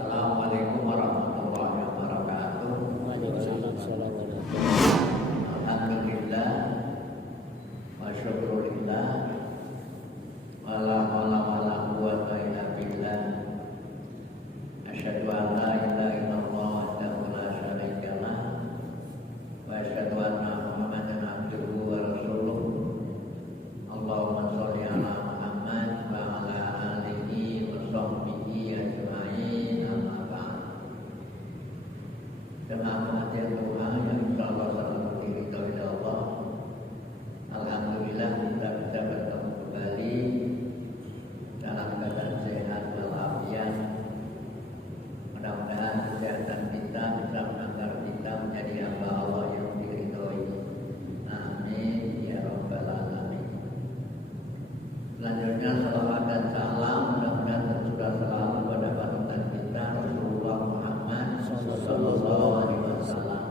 Assalamualaikum warahmatullahi wabarakatuh. Waalaikumsalam warahmatullahi wabarakatuh. Alhamdulillah wa syukurillah wala hawla wala quwwata illa billah. Asyhadu an la ilaha illallah wahdahu la syarika lah wa asyhadu anna Muhammadan abduhu wa rasuluh. Allahumma sholli ala Muhammad wa ala alihi wa sahbihi ajma'in. Amma ba'd. Jemaah yang doa yang insyaallah selalu diridhoi oleh Allah. Alhamdulillah kita bisa bertemu kembali dalam keadaan sehat walafiat. Mudah-mudahan kesehatan kita bisa mengantar kita menjadi hamba Allah yang diridhoi. Amin ya rabbal alamin. Selanjutnya salawat dan salam mudah-mudahan tercurah selalu pada panutan kita Rasulullah Muhammad sallallahu alaihi wasallam,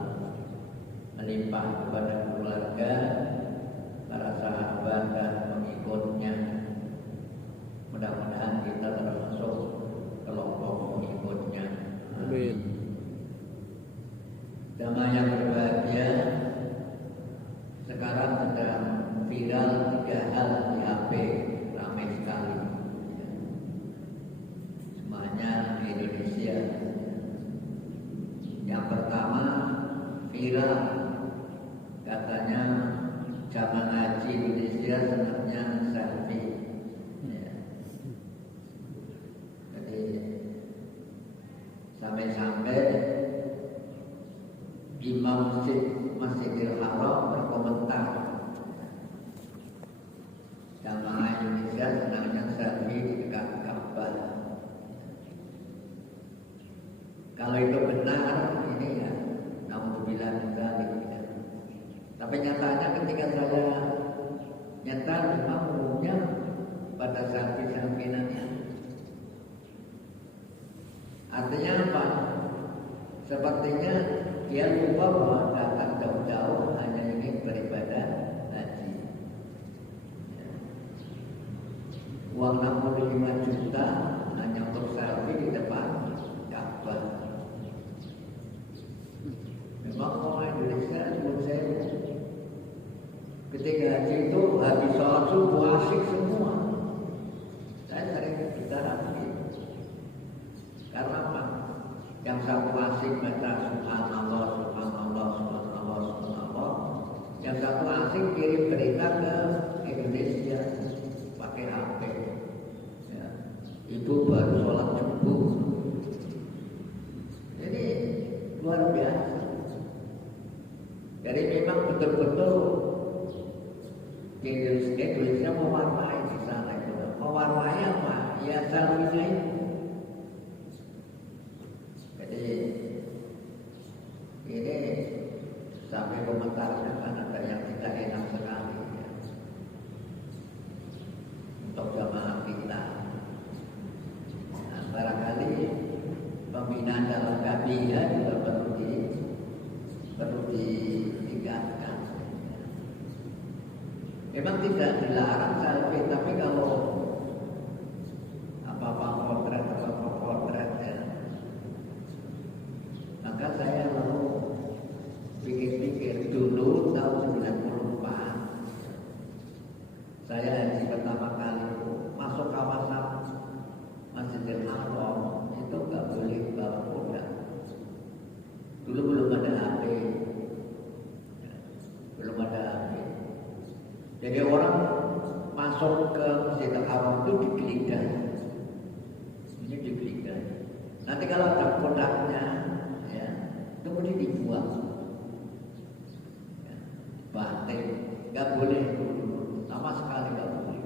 melimpah kepada keluarga, para sahabat dan pengikutnya. Mudah-mudahan kita termasuk kelompok pengikutnya. Amin. Jamaah yang berbahagia, sekarang sedang viral 3 hal di HP, ramai sekali. Semuanya di Indonesia. Yang pertama, viral katanya jamaah haji Indonesia senangnya selfie. Ya. Jadi sampai-sampai Imam Masjidil Haram berkomentar, jamaah Indonesia senangnya selfie di dekat Ka'bah. Kalau itu benar, ini ya, naudzubillah min dzalik. Tapi nyatanya ketika saya nyetar, memang umumnya pada selfie-selfie-nya. Artinya apa? Sepertinya dia lupa bahwa datang jauh-jauh hanya ingin beribadah haji. Uang 65 juta hanya untuk selfie di depan Ka'bah. Memang orang Indonesia menurut saya ketika haji itu habis sholat subuh asyik semua. Saya sering bicara begitu. Karena apa? Yang satu asik baca subhanallah, subhanallah, subhanallah, subhanallah. Yang satu asik kirim berita ke Indonesia pakai HP. Ya. Ibu baru sholat subuh. Jadi luar biasa. Jadi memang betul-betul Indonesia mewarnai di sana itu. Mewarnai apa? Ya selfie-nya itu. Jadi ini sampai komentarnya kan ada yang tidak enak sekali ya. Untuk jamaah kita. Nah, barangkali pembinaan dalam KPIA juga perlu ditingkatkan. Memang tidak dilarang selfie, tapi kalau apa-apa potret atau potret ya, maka saya lalu pikir-pikir dulu tahun 94 saya haji pertama kali masuk kawasan Masjidil Haram itu nggak boleh bawa produk. Dulu belum ada HP, belum ada HP. Jadi orang masuk ke Masjidil Haram itu digeledah. Ini digeledah. Nanti kalau ada produknya, ya, kemudian dibuang. Ya, batik, nggak boleh, sama sekali nggak boleh.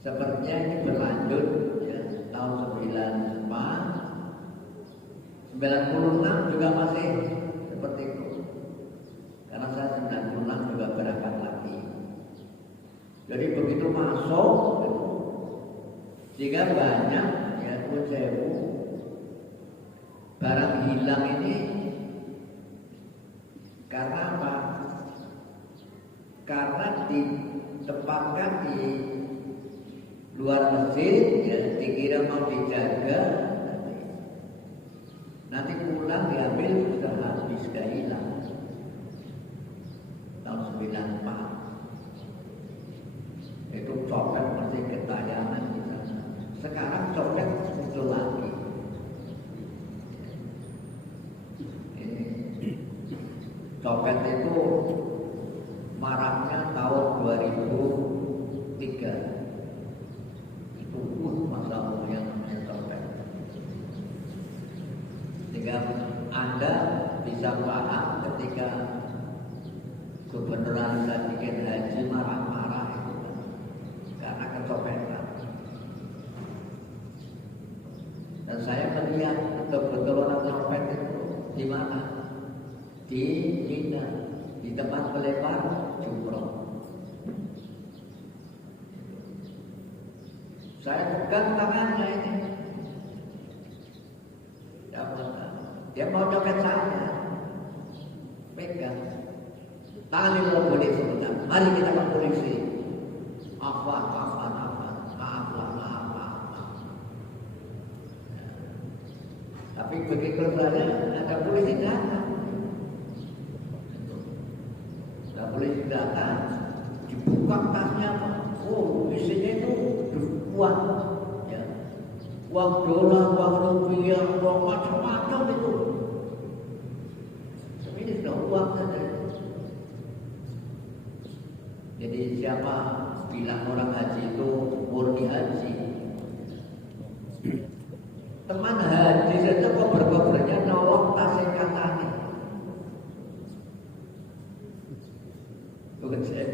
Sepertinya ini berlanjut, ya, tahun 96 juga masih seperti itu. Karena saya 96 juga berangkat lagi. Jadi begitu masuk, sehingga banyak ya sewu barang hilang ini. Karena apa? Karena ditempatkan di luar masjid, ya, dikira tinggal mau dijaga, nanti pulang diambil sudah habis, sudah hilang. Tahun 94 itu copet masih ketayangan di sana. Sekarang copet muncul lagi. Ini copet itu maraknya tahun 2003. Itu masa yang namanya copet. Sehingga Anda bisa paham ketika Gubernur Sadikin Haji marah-marah itu karena kecopetan. Dan saya melihat betul-betul orang copet itu di mana? Di Mina, di tempat pelempar jumroh. Saya pegang tangannya ini. Dia mau copet saya. Pegang. Tangan itu boleh sebentar. Mari kita ke polisi. Maaf. Tapi begitu saja ada polisi datang. Ada polisi datang, dibuka tasnya. Oh, isinya itu uang, ya. Uang dolar, uang rupiah, uang macam-macam itu. Ini sudah uang saja. Jadi siapa bilang orang haji itu murni haji? Teman haji saja kok berkobarnya nolong tasnya katanya. Bukan saya.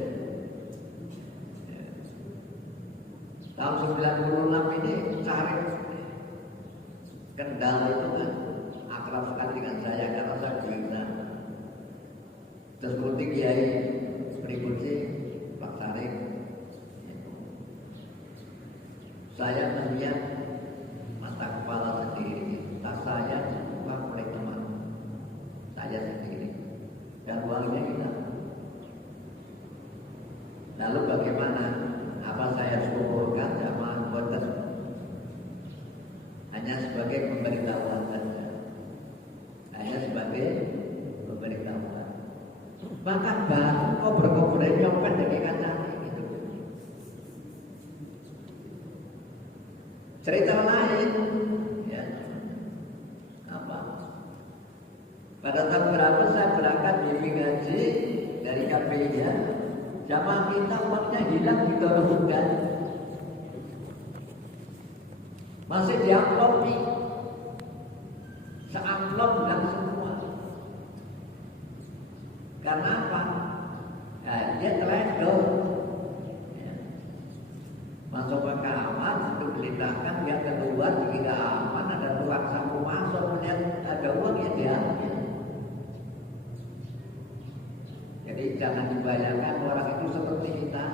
Tahun 96 ini cari Kendal itu kan akrab sekali dengan saya karena saya bisa. Terus putih Kiai berikutnya Pak Tarik. Saya melihat mata kepala sendiri, tas saya dibuka oleh teman saya sendiri dan uangnya kita. Lalu bagaimana? Apa saya harus kumpulkan sama anggota? Hanya sebagai pemberitahuan saja. Hanya sebagai pemberitahuan. Bahkan baru kau berkobar nyopet dengan kacang itu. Cerita lain, ya. Apa? Pada tahun berapa saya berangkat bimbing haji dari KPI-nya. Jamaah kita uangnya hilang ditolongkan. Masih diamplopi. Seamplop dan semua. Karena apa? Nah, dia teledor. Ya. Masuk ke kamar, itu diletakkan, dia keluar, tidak aman, ada tukang sapu masuk, melihat ada uang ya diambil. Jadi jangan dibayangkan orang itu seperti kita.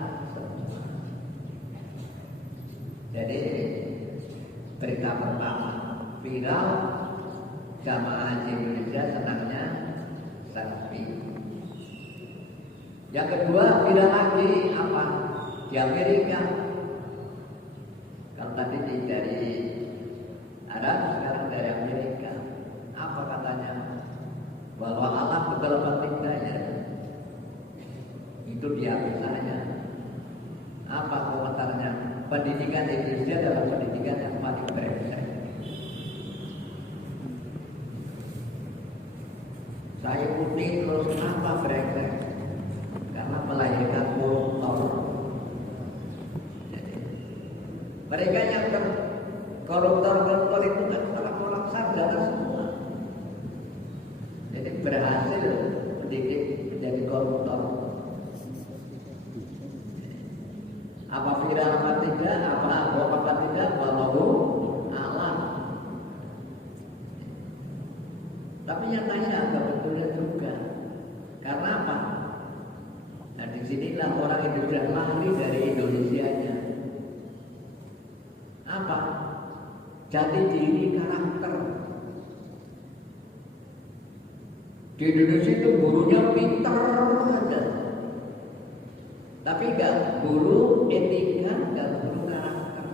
Jadi berita pertama viral, jamaah haji Indonesia senangnya selfie. Yang kedua viral lagi apa? Di Amerika. Kalau tadi dari Arab, sekarang dari Amerika. Apa katanya? Bahwa Allah betul apa tidak ya? Itu dia misalnya. Apa komentarnya? Pendidikan Indonesia adalah pendidikan yang paling brengsek. Saya putih terus kenapa brengsek? Karena melahirkan koruptor. Mereka yang koruptor itu kan telah orang sarjana semua. Jadi berhasil mendidik menjadi koruptor. Apa viral apa tidak, apa tidak, wallahu a'lam. Tapi nyatanya agak betulnya juga. Karena apa? Nah disinilah orang Indonesia lari dari Indonesianya. Apa? Jati diri karakter. Di Indonesia itu gurunya pintar aja. Tapi enggak guru etika, enggak guru karakter.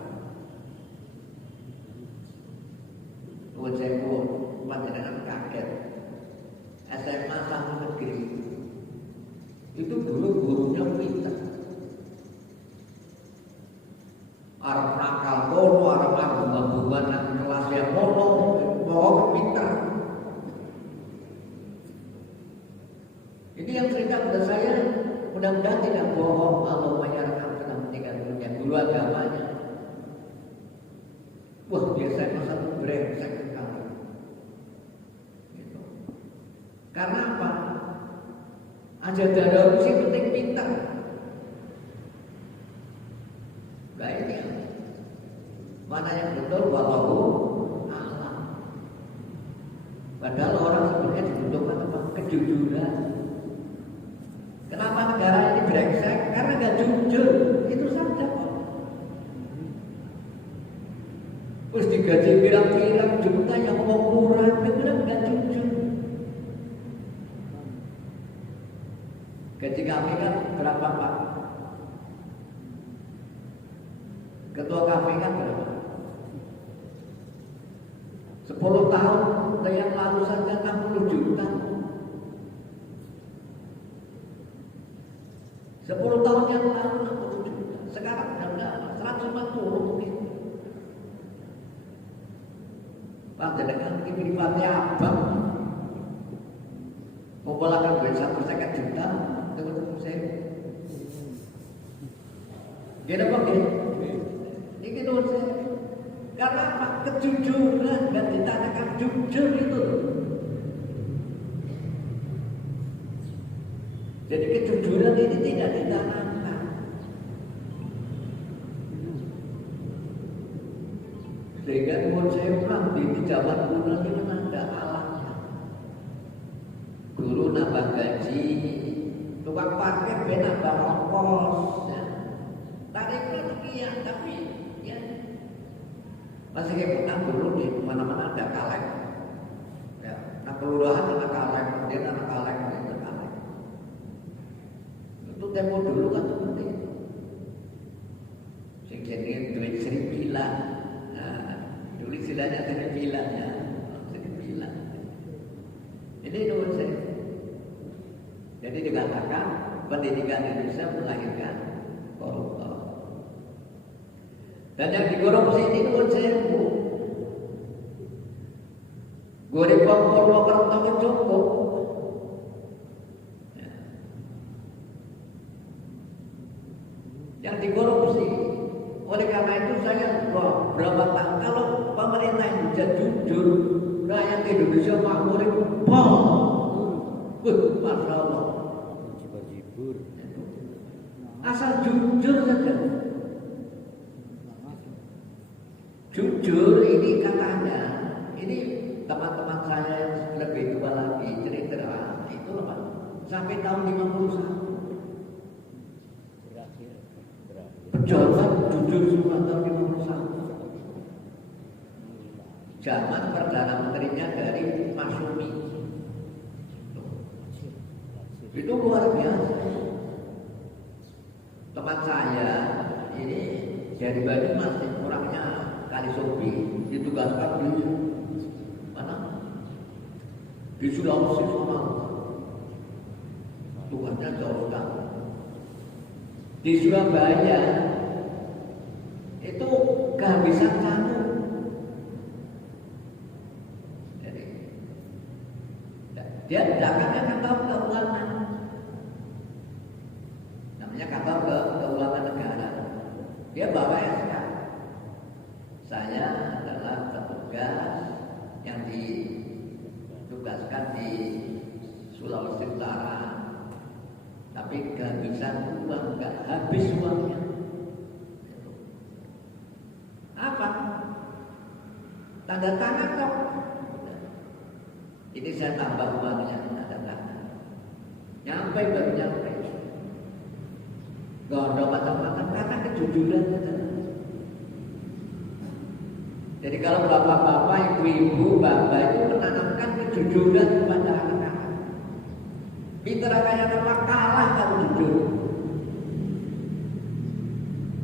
arep nakal kono, arep bunga-bunga nang kelas yang kono, mau pintar. Ini yang cerita pada saya, mudah-mudahan tidak bohong. Allah menyerahkan sudah meninggal dunia dulu agamanya. Wah, biasanya masa itu brengsek sekali. Gitu. Karena apa? Aja darah sih penting pintar. Nah ini mana yang betul wallahu a'lam. Padahal orang sebenarnya dibutuhkan apa? Kejujuran. Kenapa negara ini brengsek? Karena gak jujur. Itu saja kok. Terus digaji pirang-pirang juta yang mau murah, benar gak jujur. Gaji kami kan berapa Pak? Ketua kami kan berapa? 10 tahun yang lalu saja 60 juta. 10 tahun yang lalu 60 juta. Sekarang sudah 140 mungkin. Pak dengan private abang ngumpulkan duit 150 juta untuk saya. Gini apa gini? Ini menurut saya. Karena apa? Kejujuran dan ditanyakan jujur itu. Jadi kejujuran ini tidak ditanamkan. Sehingga menurut saya pulang di zaman kuno ini memang ada alahnya. Guru nambah gaji, tukang parkir ben nambah ongkos. Ya. Tarifnya sekian, tapi ya masih kayak dulu di mana-mana ada kaleng. Ya, nah kelurahan ada kaleng, dia ada kaleng, dia ada kaleng. Itu tempo dulu kan seperti itu. Sing jenenge duit seribilan. Nah, dulu istilahnya seribilan ya. Seribilan. Ini menurut saya. Jadi dikatakan pendidikan Indonesia melahirkan koruptor. Dan yang dikorupsi ini menurut saya goreng pokok kertas cukup. Yang dikorupsi. Oleh karena itu saya berapa tahun kalau pemerintah Indonesia jujur, rakyat Indonesia makmur itu Masya Allah. Asal jujur saja. Jujur ini katanya, ini teman-teman saya yang lebih tua lagi cerita itu apa? Sampai tahun 51. Pejabat jujur semua tahun 51. Zaman Perdana Menterinya dari Masyumi. Itu luar biasa. Teman saya ini dari Banyumas, orangnya Kalisobi, ditugaskan di mana? Di Sulawesi sana. Tugasnya jauh sekali. Di Surabaya itu kehabisan satu. Jadi dia datangnya kantor keuangan. Namanya kantor keuangan negara. Dia bawa SK. Saya adalah petugas yang ditugaskan di Sulawesi Utara. Tapi kehabisan uang, nggak habis uangnya. Apa? Tanda tangan kok. Ini saya tambah uangnya, tanda tangan. Nyampe baru nyampe. Gak ada macam-macam karena kejujuran saja. Jadi kalau bapak-bapak, ibu-ibu, bapak itu menanamkan kejujuran kepada anak-anak. Mitra kayak apa kalah kalau jujur.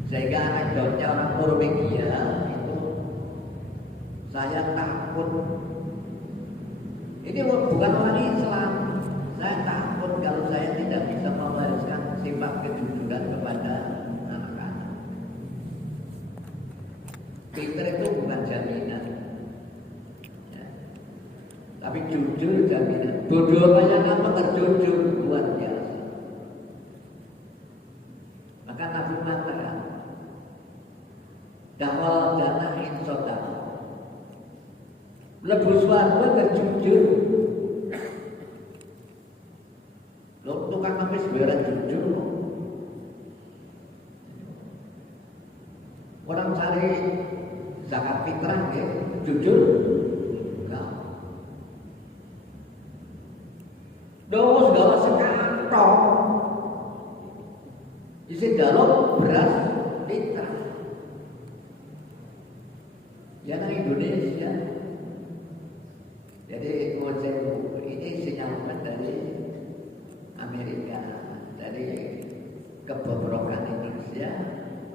Sehingga anekdotnya orang Norwegia itu saya takut. Ini bukan orang Islam. Saya takut kalau saya tidak bisa mewariskan sifat kejujuran kepada anak-anak. Pinter itu bukan jaminan, ya. Tapi jujur jaminan. Bodoh banyak apa terjujur luar biasa. Maka Nabi mengatakan, dakwal jannah insodaq. Lebus warga terjujur. Lo tukang nangis berat jujur. Orang cari zakat fitrah ya, jujur. Enggak. Doa segala sekantong. Isi dalam beras fitrah. Ya nang Indonesia. Jadi ini sinyalkan dari Amerika, dari kebobrokan Indonesia,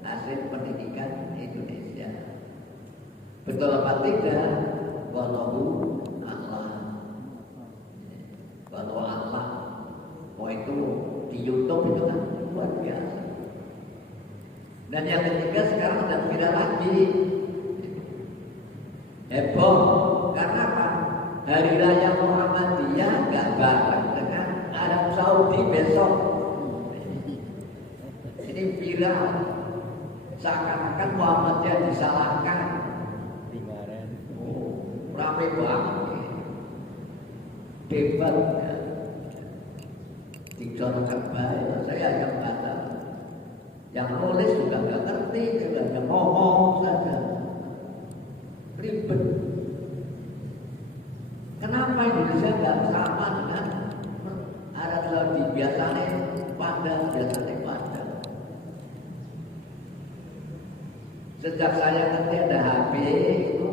hasil pendidikan Indonesia. Betul apa tidak? Wallahu a'lam. Walau Allah, oh itu di YouTube itu kan luar biasa. Dan yang ketiga sekarang sudah viral lagi, heboh. Karena apa? Hari Raya Muhammadiyah nggak bareng dengan Arab Saudi besok. Ini viral, seakan-akan Muhammadiyah disalahkan. Oh, rame banget. Debat ya. Dicontohkan baik, saya yang baca. Yang nulis juga nggak ngerti, juga hanya ngomong saja. Ribet. Kenapa Indonesia nggak sama dengan Arab Saudi? Biasanya pada. Sejak saya ngerti ada HP itu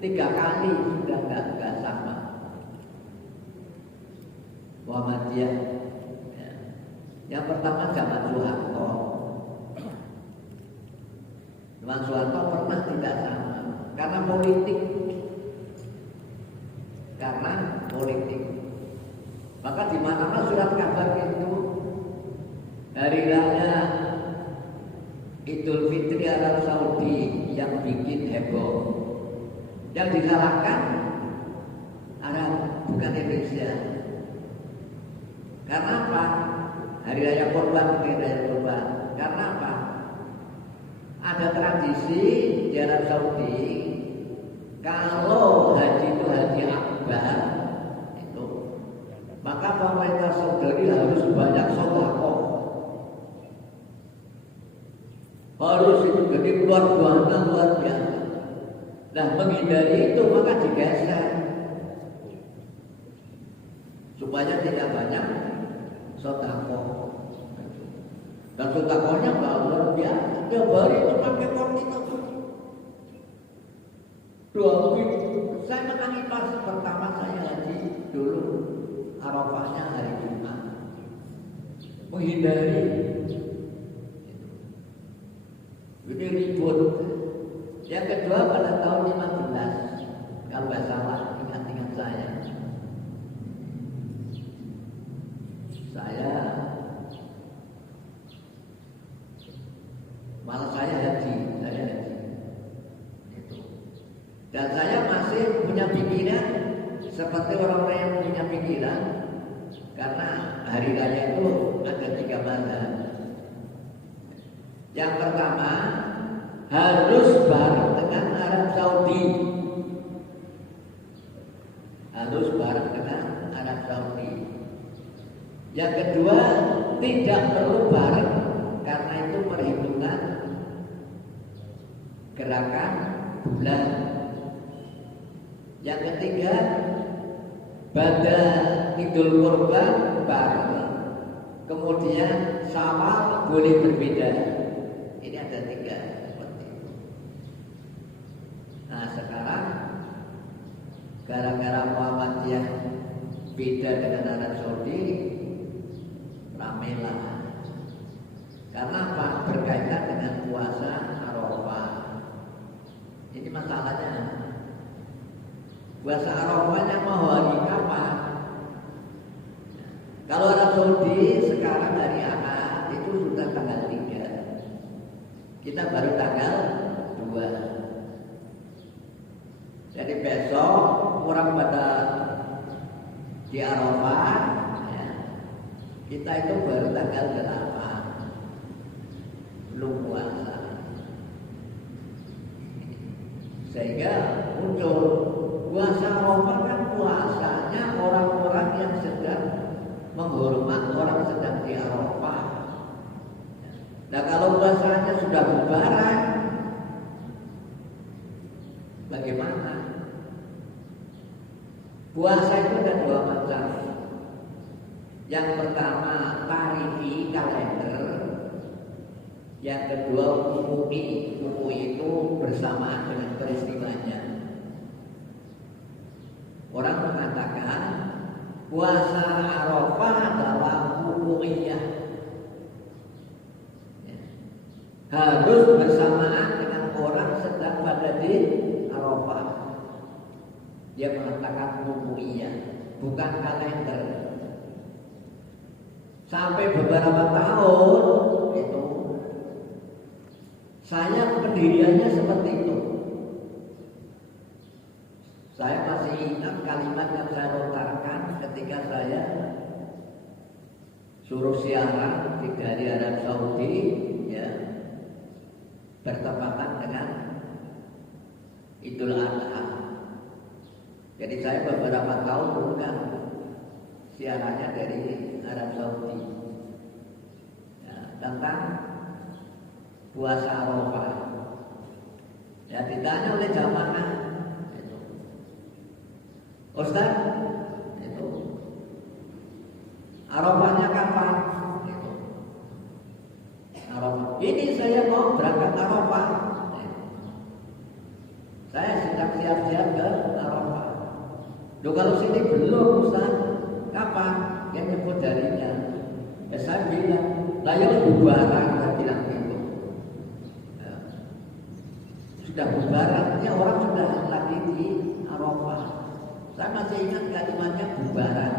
3 kali sudah nggak sama. Muhammadiyah. Ya. Yang pertama zaman Soeharto. Zaman Soeharto pernah tidak sama karena politik. Maka di mana surat kabar itu hari raya Idul Fitri Arab Saudi yang bikin heboh. Yang disalahkan Arab, bukan Indonesia. Karena apa? Hari raya Kurban, Karena apa? Ada tradisi di Arab Saudi, kalau haji itu haji akbar, itu maka pemerintah Saudi harus banyak sedekah. Harus itu jadi luar biasa. Nah, menghindari itu maka digeser supaya tidak banyak sedekah. Dan sedekahnya luar biasa. Tiap hari itu pakai kontainer. 2 minggu. Saya menangi pas pertama saya haji dulu, Arafahnya hari Jumat. Menghindari ini ribut. Yang kedua pada tahun 15, kalau nggak salah, ingat saya malah saya haji. Dan saya masih punya pikiran seperti orang-orang yang punya pikiran, karena hari raya itu ada 3 mazhab. Yang pertama harus bareng dengan Arab Saudi. Yang kedua tidak perlu bareng karena itu perhitungan gerakan bulan. Yang ketiga pada Idul Kurban bareng, kemudian sama boleh berbeda. Ini ada 3 seperti itu. Nah sekarang gara-gara Muhammadiyah beda dengan Arab Saudi, ramelah. Karena apa? Berkaitan dengan puasa Arafah. Ini masalahnya. Puasa Arafahnya mau hari kapan? Kalau Arab Saudi sekarang hari Ahad itu sudah tanggal 3. Kita baru tanggal 2. Jadi besok orang pada di Arafah, ya, kita itu baru tanggal 8 belum puasa, sehingga muncul puasa Arafah kan puasanya orang-orang yang sedang menghormat orang sedang di Arafah. Nah kalau puasanya sudah bubaran, bagaimana? Puasa itu ada 2 macam. Yang pertama tarihi kalender, yang kedua umumi. Umumi itu bersamaan dengan peristiwanya. Orang mengatakan puasa Arafah adalah umumiyah, harus bersamaan dengan orang sedang pada di Arafah. Dia mengatakan umumiyah, bukan kalender. Sampai beberapa tahun itu saya pendiriannya seperti itu. Saya masih ingat kalimat yang saya lontarkan ketika saya suruh siaran dari Arab Saudi, ya, bertepatan dengan Idul Adha. Jadi saya beberapa tahun bukan siarannya dari Arab Saudi, ya, tentang puasa Arafah. Ya, ditanya oleh jamaah, Ustaz, itu Arafahnya kapan? Itu. Arafah. Ini saya mau berangkat Arafah. Saya sedang siap-siap ke Arafah. Loh kalau sini belum Ustaz, kapan? Dia nyebut darinya. Saya bilang, layak bubaran, kita bilang gitu. Ya. Sudah bubaran, ya orang sudah lagi di Arafah. Saya masih ingat kalimatnya bubaran.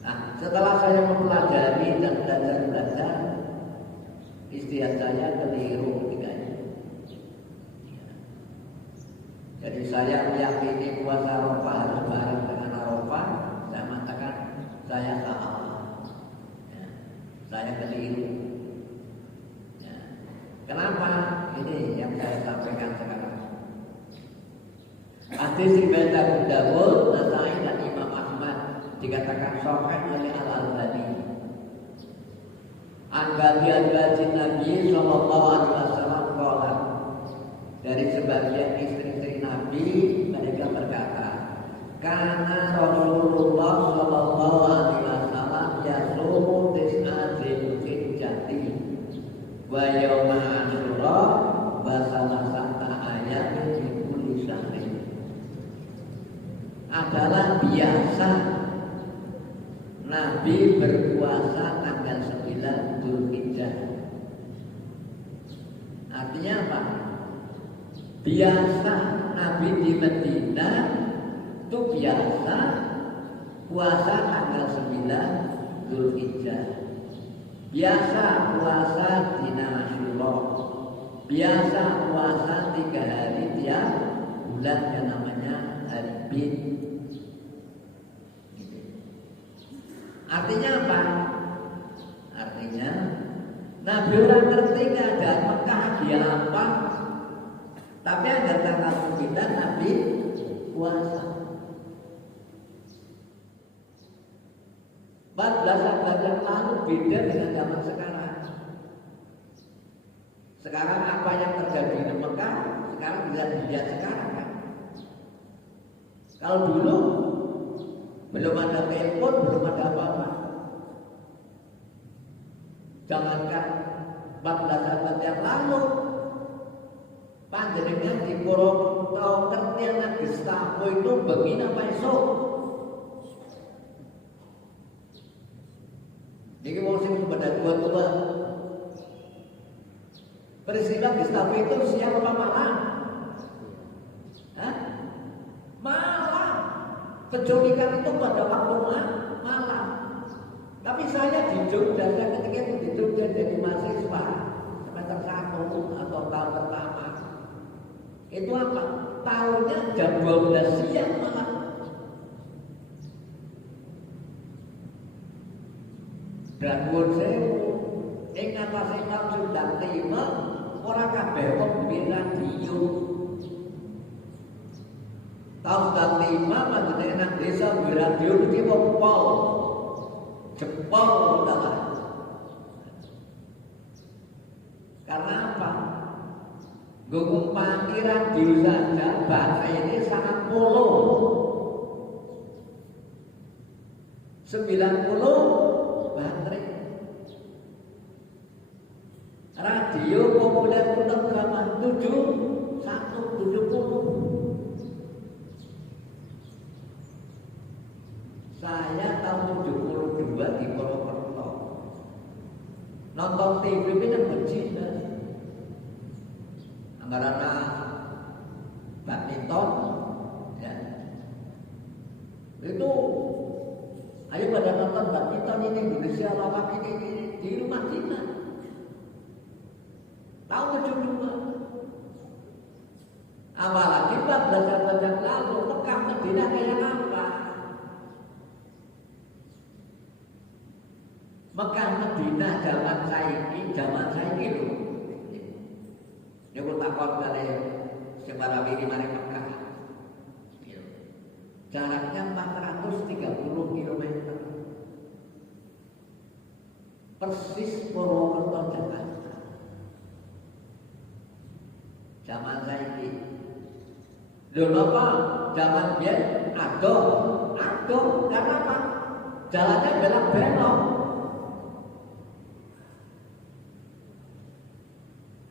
Nah, setelah saya mempelajari dan belajar, istiadat saya keliru ketiganya. Jadi saya meyakini puasa Arafah harus bareng dengan Arafah. Saya mengatakan saya salah, ya, saya keliru. Ya. Kenapa? Ini yang saya sampaikan sekarang. Hadis riwayat Abu Dawud, Nasai dan Imam Ahmad dikatakan sahih oleh Al-Albani. An bagian Nabi sallallahu alaihi wasallam qala, dari sebagian istri-istri Nabi mereka berkata, karena Rasulullah sallallahu alaihi wasallam yasumu tis'atil hijjati wa yauma asyura wa salasata ayamin min kulli syahrin. Adalah biasa Nabi berpuasa tanggal 9 Dzulhijjah. Artinya apa? Biasa Nabi di Madinah itu biasa puasa tanggal 9 Dzulhijjah. Biasa puasa di Asyura. Biasa puasa 3 hari tiap bulan yang namanya hari Bid. Artinya apa? Artinya Nabi orang ngerti keadaan Mekah dia apa, tapi ada tanggal 9 Nabi puasa. 14 abad yang lalu beda dengan zaman sekarang. Sekarang apa yang terjadi di Mekah, sekarang bisa dilihat sekarang kan. Kalau dulu belum ada telepon, belum ada apa-apa. Jangankan 14 abad yang lalu, panjenengan di Purwokerto ternyata Gestapo itu begini apa esok? Ini mau sing pada tua-tua. Peristiwa Gestapo itu siang apa malam? Hah? Malam. Penculikan itu pada waktu malam. Tapi saya di Jogja, saya ketika itu di Jogja jadi mahasiswa semester 1 atau tahun pertama. Itu apa? Tahu jam 12 siang malah. Dan pun sewu ing atase Imam Sudan Lima ora kabeh wong duwe radio. Tahun Sudan Lima manjane nang desa duwe radio iki wong pol. Jempol udah. Karena apa? Gumpani radio saja baterai ini sangat puluh 90 baterai. Radio populer untuk zaman 70. Saya tahun 72 di Purwokerto nonton TV ini kan bercita anggaran badminton ya. Itu ayo pada nonton badminton ini Indonesia lawan ini di rumah kita tahun 72. Apalagi 14 tahun yang lalu Mekah Madinah kayak apa? Mekah Madinah zaman saiki lho. Niku takon kali sebarawi di mari Mekah. Jaraknya 430 km. Persis Purwokerto Jakarta. Zaman saiki. Lho napa zaman biyen adoh karena apa? Jalannya belok-belok.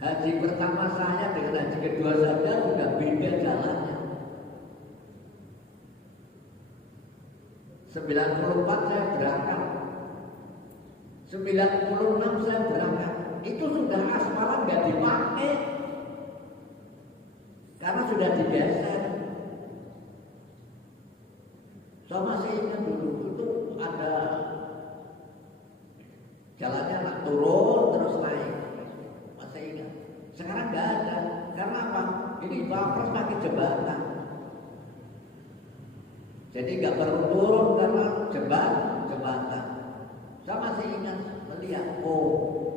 Haji pertama saya dengan haji kedua saja sudah beda jalannya. 94 saya berangkat, 96 saya berangkat. Itu sudah aspalan nggak dipakai karena sudah digeser. Saya masih ingat dulu itu ada jalannya turun terus naik. Sekarang nggak ada. Karena apa? Ini Bapres pakai jembatan. Jadi nggak perlu turun karena jembatan. Saya masih ingat melihat,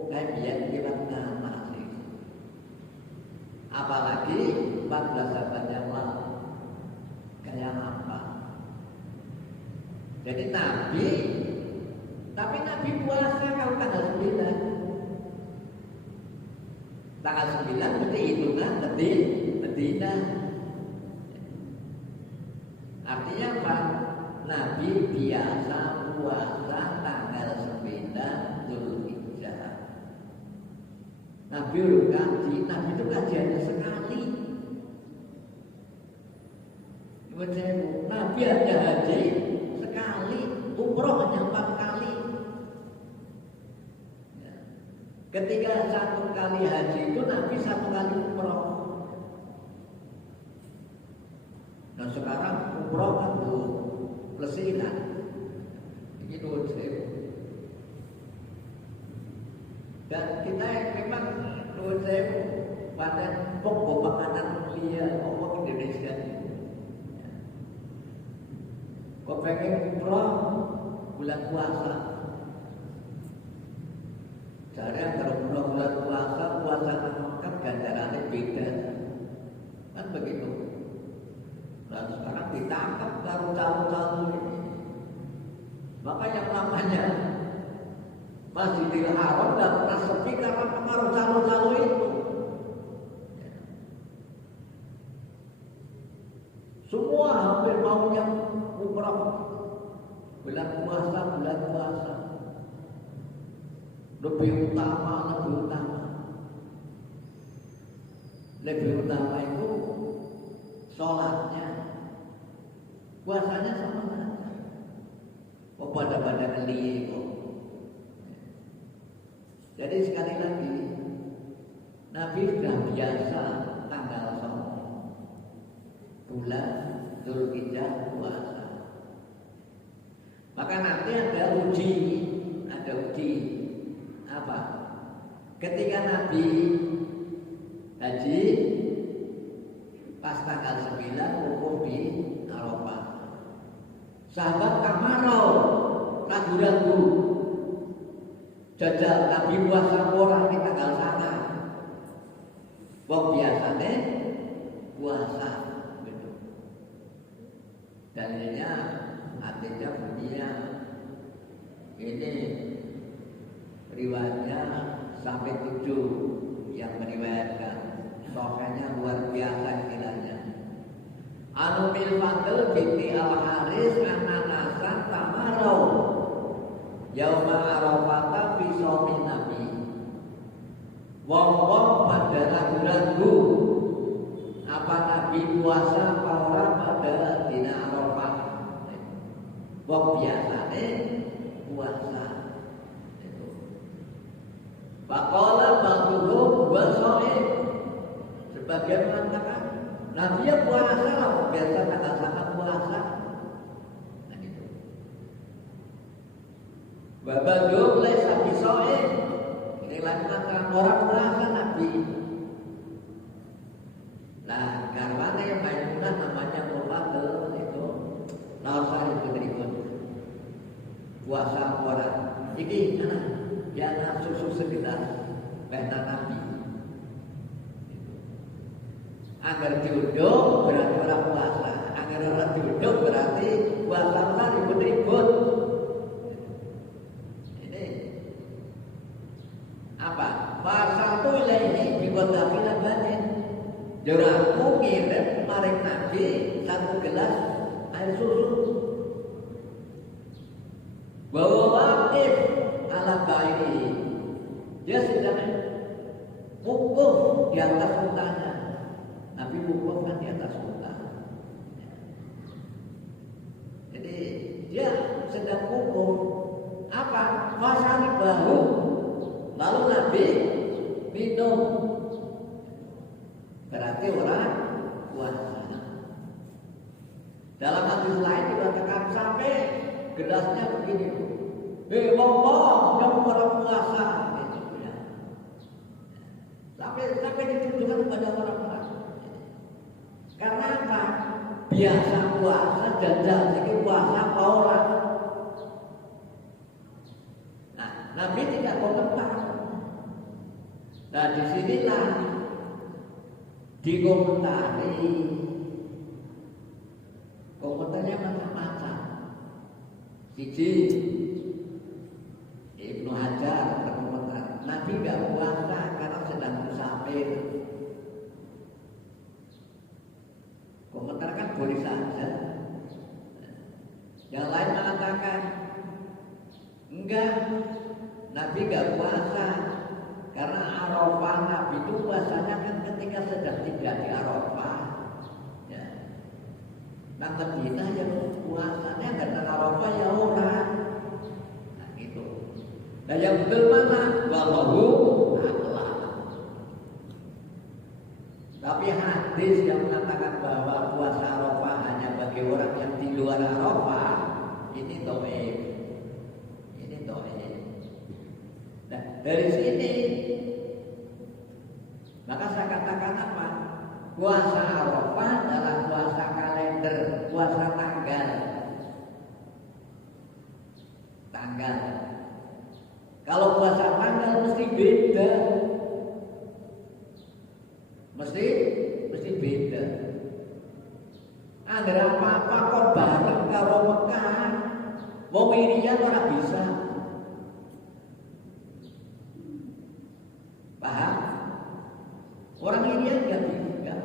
kayak biar lewat nama sih. Apalagi 14 abad yang lalu. Kayak apa? Jadi tapi Nabi puasa kalau tanggal 9. Tanggal 9 berarti hitungan Medina. Artinya apa? Nabi biasa puasa tanggal 9 Dzulhijjah. Nabi itu kajiannya sekali. Nabi hanya haji sekali, umroh hanya 4 kali. Ketika 1 kali haji itu Nabi 1 kali umroh. Nah sekarang umroh kan tuh plesiran. Ini nuwun sewu. Dan kita memang nuwun sewu pada pokok makanan mulia Allah Indonesia. Kok pengen umroh bulan puasa? Cara kalau bulan puasa kan ganjarannya beda, kan begitu. Dan sekarang ditangkap calu-calu ini. Maka yang namanya Masjidil Haram dan pernah sepi karena pengaruh calu-calu itu. Semua hampir maunya umrah bulan puasa. Lebih utama itu sholatnya, puasanya sama saja. Pada geli itu. Jadi sekali lagi, Nabi sudah biasa tanggal 9 bulan Dzulhijjah puasa. Maka nanti ada uji apa? Ketika Nabi haji pas tanggal 9 Sahabat kamarau, ragu-ragu. Jajal Nabi puasa orang di tanggal sana. Wong biasanya puasa. Gitu. Dalilnya artinya bunyinya ini riwayatnya sampai 7 yang meriwayatkan. Soalnya luar biasa kiranya. Anu bil Fadl binti Al Haris ananasan tamarau yauma Arafah fi shaumin Nabi. Wong-wong pada ragu-ragu apa Nabi puasa apa orang pada dina Arafah. Wong biasane puasa. Faqala ba'dhum wa shaim. Sebagian mengatakan Nabi ya puasa lah, biasa kata-kata puasa. Nah gitu. Babadum laisa bisoe. Ini lagi mengatakan orang puasa Nabi. Nah, karena yang Maimunah namanya Muhammad itu lausah itu berikut. Puasa orang. Ini anak dia susu sekitar bahasa Nabi. Agar jodoh berarti orang puasa, agar orang jodoh berarti puasa lah ribut-ribut. Ini apa? Pasal tu ini dibuat bilang batin. Juraku ngirim maring Nabi 1 gelas air susu. Bawa wakif ala kairi. Dia sedang wukuf di atas untanya. Nabi wukuf kan di atas unta. Jadi dia sedang wukuf. Apa? Masani bahu. Lalu Nabi minum. Berarti orang puasa. Dalam hadis lain dikatakan sampai gelasnya begini. Wong yang orang puasa. Sampai ditujukan kepada orang-orang. Karena apa? Biasa puasa jajal sedikit puasa apa orang. Nah, Nabi tidak komentar. Nah, disinilah dikomentari. Komentarnya macam-macam. Siji Ibnu Hajar berkomentar, Nabi tidak puasa karena sedang musafir. Komentar kan boleh saja. Yang lain mengatakan enggak, Nabi enggak puasa karena Arafah. Nabi itu puasanya kan ketika sedang tidak di Arafah. Ya. Nah, kita yang puasanya enggak di Arafah ya orang. Nah, gitu. Nah, yang betul mana? Wallahu a'lam. Tapi hadis yang mengatakan bahwa puasa Arafah hanya bagi orang yang di luar Arafah, ini dhaif. Ini dhaif. Nah, dari sini maka saya katakan apa? Puasa Arafah adalah puasa kalender, puasa tanggal. Tanggal. Kalau puasa tanggal mesti beda. Mesti beda. Ada apa-apa kok bareng karo Mekah. Wong irian ora bisa. Paham? Orang irian enggak bisa.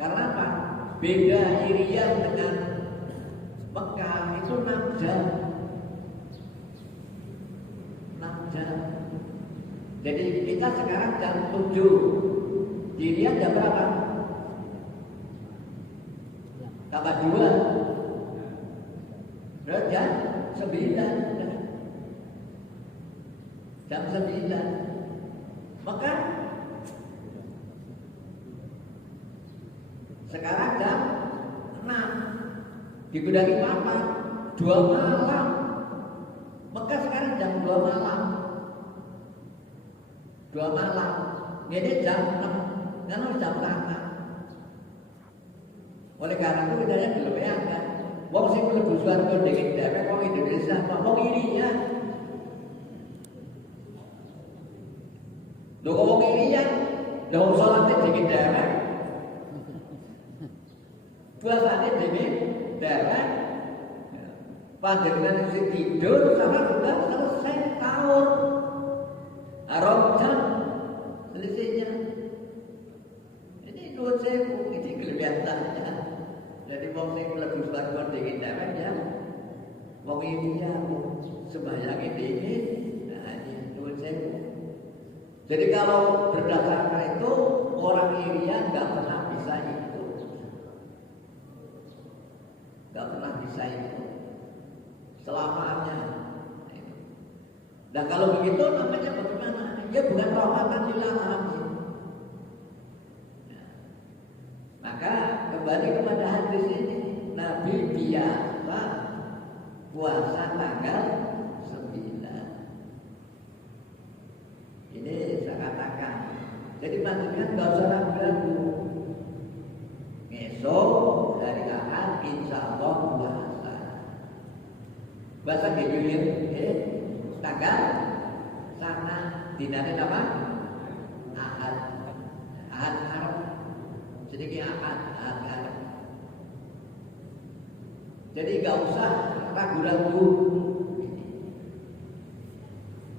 Karena apa? Beda irian dengan Mekah itu 6 jam. 6 jam. Jadi kita sekarang jam 7. Dirian jam berapa? Tambah 2. Berarti jam 9. Jam 9. Maka sekarang jam 6. Dikurangi apa? 2 malam. Maka sekarang jam 2 malam. 2 malam. Ini jam 6. Karena jam 8. Oleh karena itu kita dilepeangkan. Wong sing mlebu swarga dhewe dhewek wong Indonesia apa wong Irian. Lho kok wong Irian, lho wong salate dhewe dhewek. Puasane dhewe dhewek. Panjenengan sing tidur sama sudah selesai tahun. Arab selisihnya. Ini 2.000 ini kelebihannya. Jadi wong sing mlebu swarga dhewe dhewek ya. Wong ini ya sembahyang dhewe. Nah, ini 2.000. Jadi kalau berdasarkan itu orang Irian nggak pernah bisa itu. Nggak pernah bisa itu. Selamanya. Dan kalau begitu namanya bagaimana? Ya bukan rahmatan lil alamin. Maka kembali kepada hadis ini, Nabi biasa puasa tanggal 9. Ini saya katakan. Jadi maksudnya nggak usah ragu-ragu. Besok hari Ahad insya Allah puasa. Puasa tanggal sana dinane apa? Ahad. Ahad Arab. Sedikit ahad. Jadi nggak usah ragu-ragu.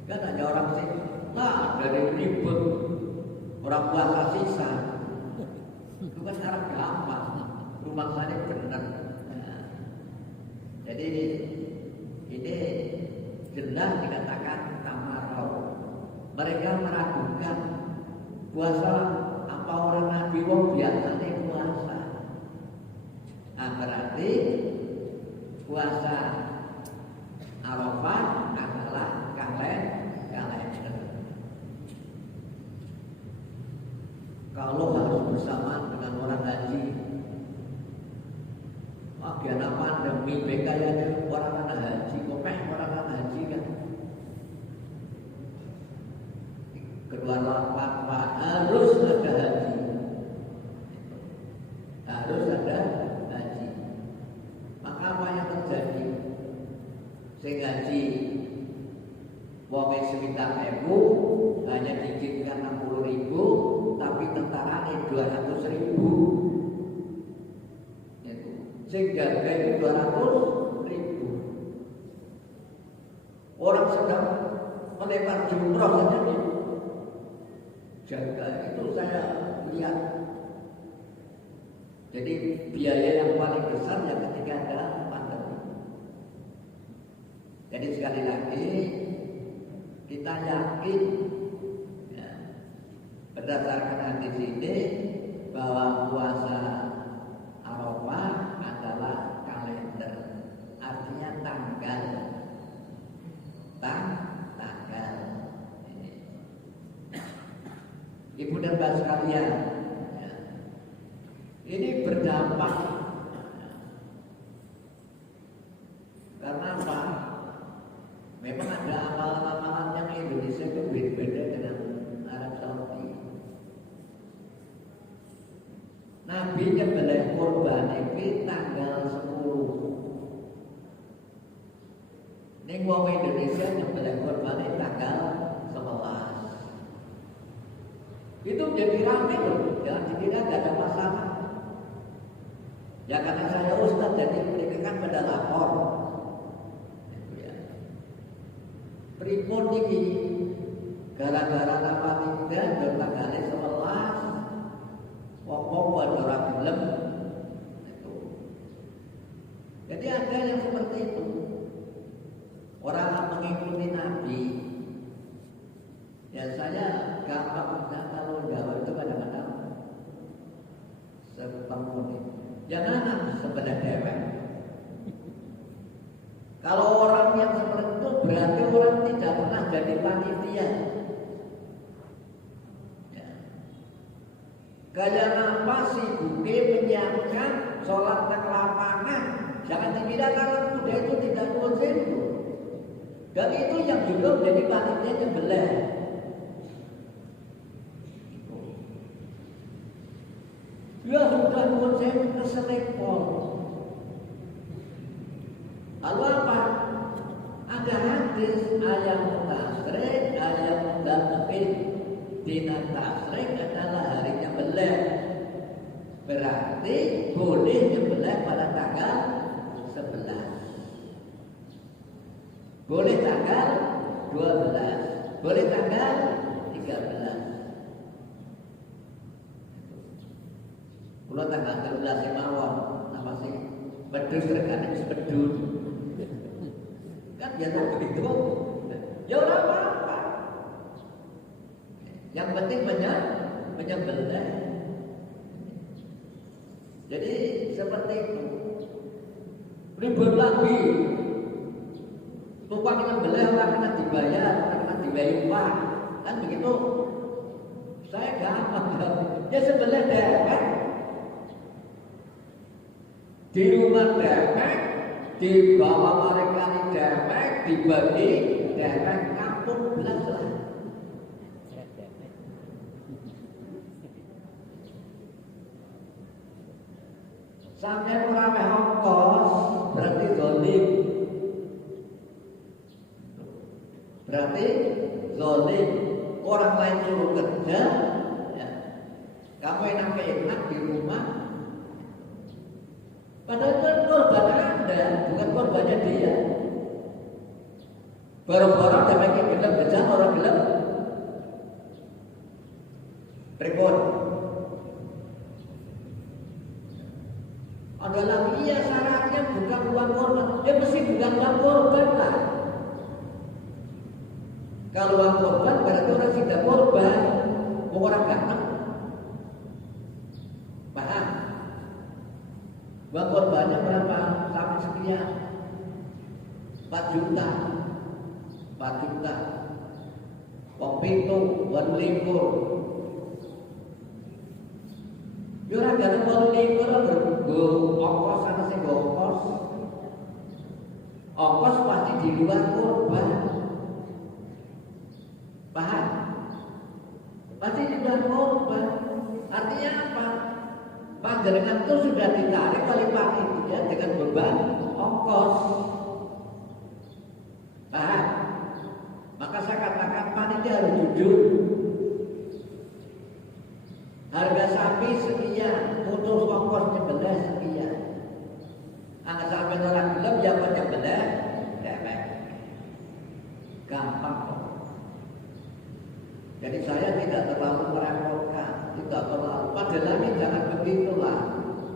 Kan ada orang sih, lah dari ribet orang puasa sisa. Itu kan sekarang gampang. Rumah saya benar. Nah, jadi ini jelas dikatakan tamarau. Mereka meragukan puasa apa orang Nabi wong biasanya puasa. Nah, berarti puasa Arafah adalah kalender. Kalau harus bersama dengan orang haji, biar pandemi kayaknya orang haji, orang haji kan. Kedua fatwa harus ada haji, harus ada haji. Maka apa yang terjadi? Sing haji wong 9.000 hanya diizinkan 60.000, tapi tentaranya 200.000. Sing jaga itu 200.000. Orang sedang melempar jumroh saja gitu. Jaga itu saya lihat. Jadi biaya yang paling besar ya ketika ada pandemi. Jadi sekali lagi kita yakin ya, berdasarkan hadis ini bahwa puasa Arafah adalah kalender, artinya tanggal. Ini. Ibu dan bapak sekalian, ya, ini berdampak. Karena apa? Memang ada amalan-amalan yang Indonesia itu beda-beda dengan Arab Saudi. Nabi nyembelih kurban ini tanggal 10. Ning wong Indonesia nyembelih kurban ini tanggal 11. Itu jadi ramai loh, jangan dikira gak ada masalah. Ya karena saya Ustaz jadi mereka kan pada lapor. Pripun iki gara-gara apa tidak tanggal 11 wong buat orang gelem itu. Jadi ada yang seperti itu. Orang mengikuti Nabi. Ya saya gampang kalau Jawa itu kadang-kadang sepenghuni. Jangan sebelah dewek. Kalau orang yang seperti itu berarti orang tidak pernah jadi panitia. Ya. Gaya apa sibuknya menyiapkan sholat di lapangan. Jangan dikira kalau muda itu tidak konsen itu. Dan itu yang juga menjadi panitia nyembelih. Dia sudah konsen keselepon. Lalu apa? Ada hadis ayat tasrik, ayat mudafir. Dina tasrik adalah hari nyembelih. Berarti boleh nyembelih pada tanggal 11. Boleh tanggal 12. Boleh tanggal 13. Kalau tanggal 13 mawon, apa sih? Pedus rekan sepedus. Kan biasa begitu. Ya ora apa-apa. Yang penting menyembelih. Jadi seperti itu. Ribut lagi. Tukang nyembelih orang kena dibayar, orang kena dibayar. Kan begitu. Saya gampang. Ya sembelih dewek. Di rumah dewek, di bawah mereka di dewek, dibagi dewek, kampung belas lah. Sampai orang ongkos berarti zolim. Berarti zolim. Orang lain suruh kerja, ya. Kamu enak-enak di rumah. Padahal itu korban Anda, bukan korbannya dia. Baru-baru ada makin gelap, gejang orang gelap. Repot. Ada lagi ya syaratnya bukan uang korban. Ya mesti bukan uang korban lah. Kalau uang korban berarti orang tidak korban, orang ganteng. Paham? Uang korbannya berapa? Sampai sekian. 4 juta. 4 juta. Wong pintu, wong likur. Ya ora gak wong likur nggo ongkos ana sing ongkos. Ongkos pasti di luar korban. Paham? Pasti di luar korban. Artinya apa? Panjenengan itu sudah ditarik oleh panitia dengan beban ongkos. Paham? Maka saya katakan panitia harus jujur. Harga sapi sekian, untuk ongkos nyembelih sekian. Angkat sampai orang gelap yang menyembelih, dewek. Gampang kok. Jadi saya tidak terlalu merepotkan, tidak terlalu. Padahal ini jangan begitulah.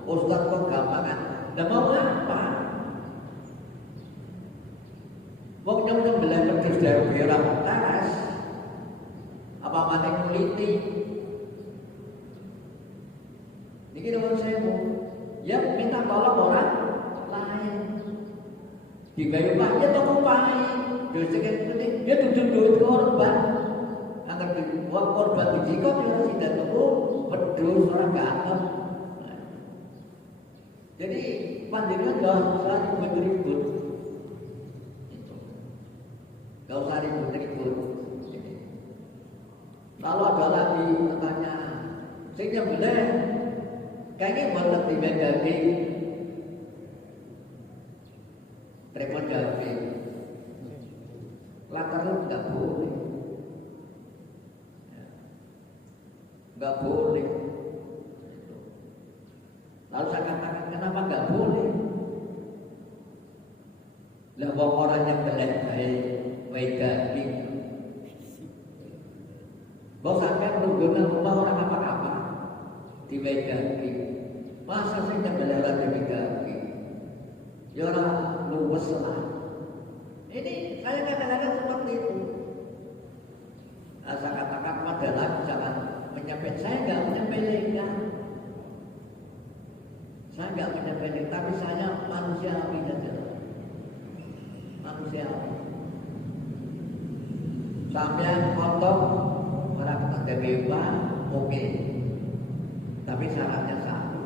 Ustaz kok gampangan. Nah mau apa? Mau nyembelih pedus dari berak teras, apa mati kuliti? Ini dengan saya mau, ya minta tolong orang lain. Jika upahnya toko paling, dia duduk korban. Agar uang korban dijikau dia tidak tunggu pedus orang ganteng. Jadi panjenengan gak usah ribut-ribut. Gak usah ribut-ribut. Lalu ada lagi katanya, saya nyembelih kayaknya buat tiba daging, repot daging. Latarnya tidak boleh. Nggak boleh. Lalu saya katakan kenapa nggak boleh? Lah orang yang baik daging. Bos sampai menunggu rumah orang apa-apa di baik daging. Masa saya nyembelih daging daging? Ya orang luwes lah. Ini saya kadang-kadang seperti itu. Saya katakan adalah jangan menyepelekan. Saya nggak menyepelekan. Saya nggak menyepelekan, tapi saya manusiawi saja. Manusiawi. Sampai potong orang kata bebas, oke. Tapi syaratnya satu.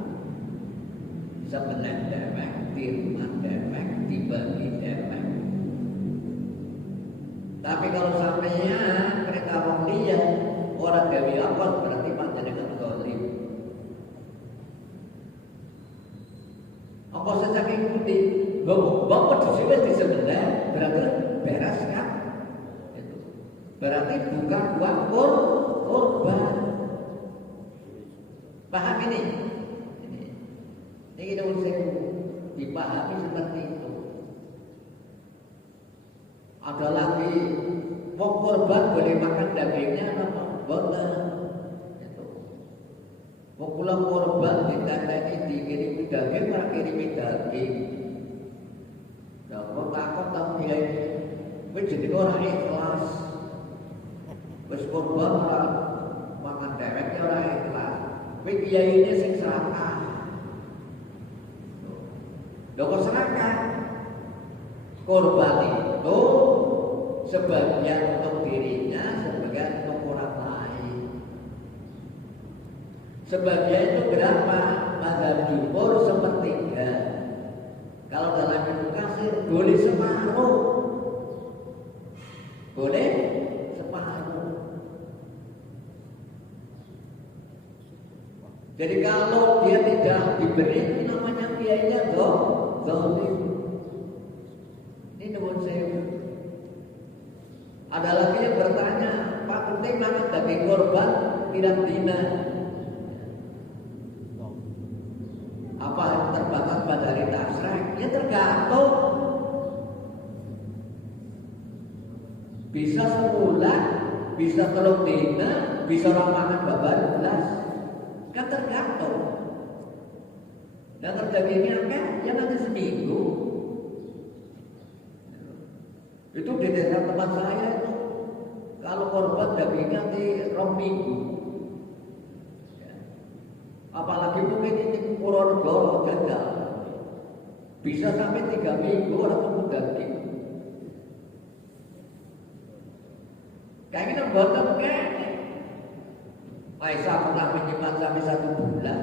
Sebelah dewek, di rumah dewek, dibagi dewek. Tapi kalau sampainya kereta wong liya orang gawe apa berarti panjenengan zalim. Apa saja ikuti bapak di sebelah berarti beres kan? Itu. Berarti bukan uang korban. Paham ini? Ini kita usah dipahami seperti itu. Ada lagi mau korban boleh makan dagingnya apa? Boleh. Mau pulang korban ditandai dikirimi daging, malah kirimi daging. Nah, kok takut tapi ya, wis jadi orang ikhlas. Wis korban makan deweknya orang ikhlas. Wis kiainya sing serakah. Lho serakah. Korban itu sebagian untuk dirinya, sebagian untuk orang lain. Sebagian itu berapa? Mazhab jumhur sepertiga. Kalau dalam ilmu kasir boleh separuh. Boleh separuh. Jadi kalau dia tidak diberi, ini namanya kiainya zalim. Ini nomor saya. Ada lagi yang bertanya, Pak penting mana daging korban tidak dina? Apa terbatas pada hari tasrek? Ya tergantung. Bisa sebulan, bisa telur dina, bisa ramahan babar belas. Kan tergantung. Dan terjadinya kan ya nanti seminggu. Itu di desa tempat saya itu kalau korban dagingnya di minggu. Apalagi mungkin ini Purworejo gagal, bisa sampai 3 minggu orang tunggu daging. Kayak gitu boten kan? Aisyah pernah menyimpan sampai 1 bulan.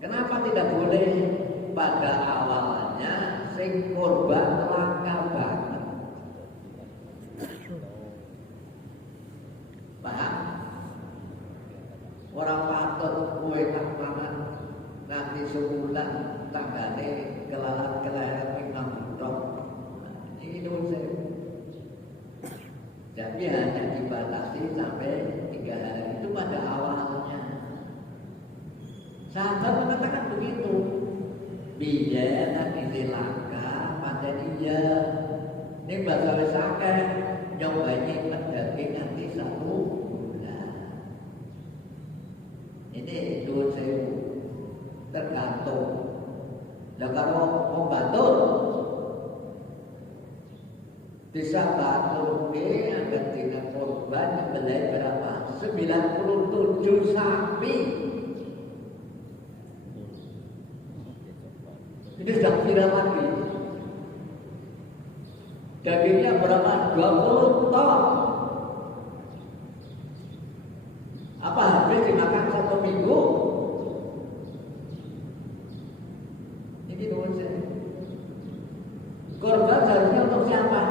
Kenapa tidak boleh pada awalnya sing korban langka banget? Paham? Orang patut kue tak mangan nanti sebulan tanggane kelahiran memang butok. Ini dulu saya. Jadi hanya dibatasi sampai 3 hari itu pada awalnya. Sahabat mengatakan begitu. Biaya nanti langka pada dia. Ini bahasa wisaka nyobain daging nanti 1 bulan. Ini dulu saya tergantung. Dan kalau mau batur, bisa batur agar tidak korban beli berapa? 97 sapi. Ini sudah viral lagi. Dagingnya berapa? 20 ton. Apa habis dimakan 1 minggu? Ini dulu saya. Korban seharusnya untuk siapa?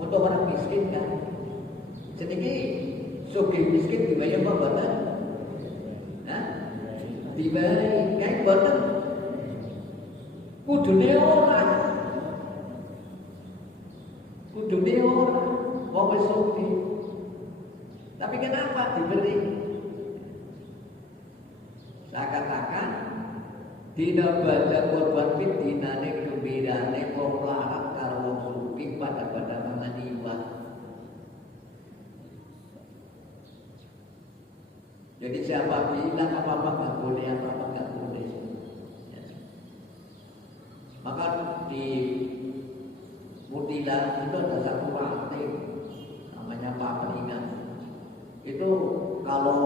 Untuk orang miskin kan? Sedikit sugih miskin dibayar apa boten? Hah? Dibayar kayak boten. Kudune ora. Kudune ora. Wong wis sugih. Tapi kenapa diberi? Saya katakan dina badha korban dinane gembirane wong larat karo wong sugih pada mangan iwak. Jadi siapa bilang apa-apa nggak boleh, apa-apa nggak boleh. Maka di Mutilan itu ada satu ranting namanya papringan. Itu kalau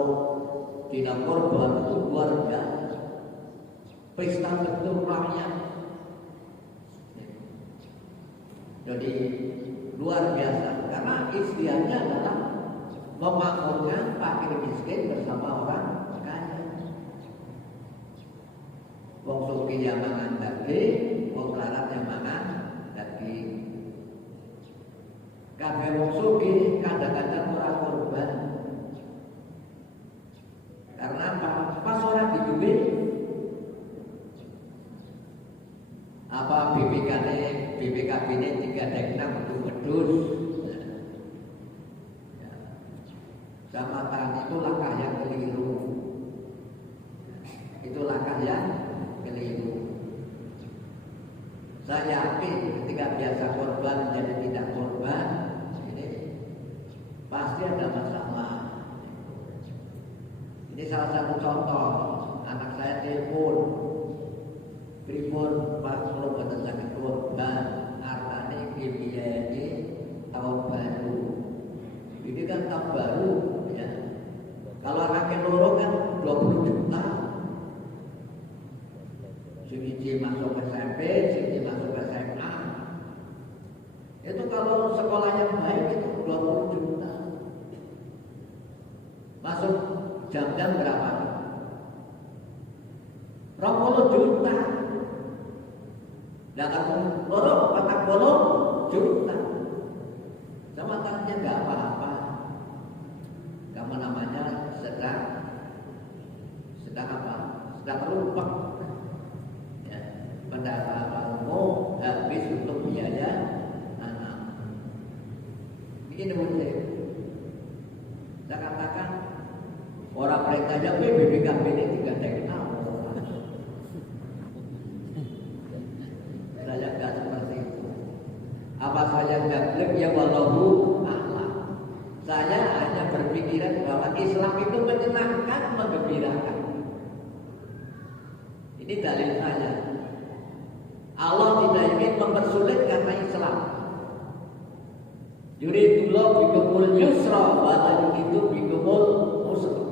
dina korban itu luar biasa. Pesta betul rakyat. Jadi luar biasa karena istiarnya adalah memakmurkan fakir miskin bersama orang kaya. Wong sugih yang mangan daging, wong larat yang mangan daging. Kabeh wong sugih kadang-kadang ora korban. Karena apa? Pas orang diduwe Jabatan itu langkah yang keliru. Itu langkah yang keliru. Saya yakin ketika biasa korban menjadi tidak korban, ini pasti ada masalah. Ini salah satu contoh. Anak saya telepon, pripun Pak kalau boten saged korban, artane ini tahun baru. Ini kan tahun baru, ya. Kalau anaknya loro kan 20 juta. Siji masuk SMP, siji masuk SMA. Itu kalau sekolah yang baik itu 20 juta. Masuk jam-jam berapa? 20 juta. Dan kalau loro 40 juta. Sama tanya nggak apa-apa. Kamu namanya sedang apa? Sedang rumput. Ya, pendapatmu habis untuk biaya anak. Ini mulai. Saya katakan orang mereka aja BPKB ini tidak kenal. Saya nggak seperti itu. Apa saya gablek ya wallahu a'lam. Saya hanya berpikiran bahwa Islam itu menyenangkan, menggembirakan. Ini dalil saya. Allah tidak ingin mempersulit karena Islam. Yuridullah bikumul yusra wa la yuridu bikumul usra.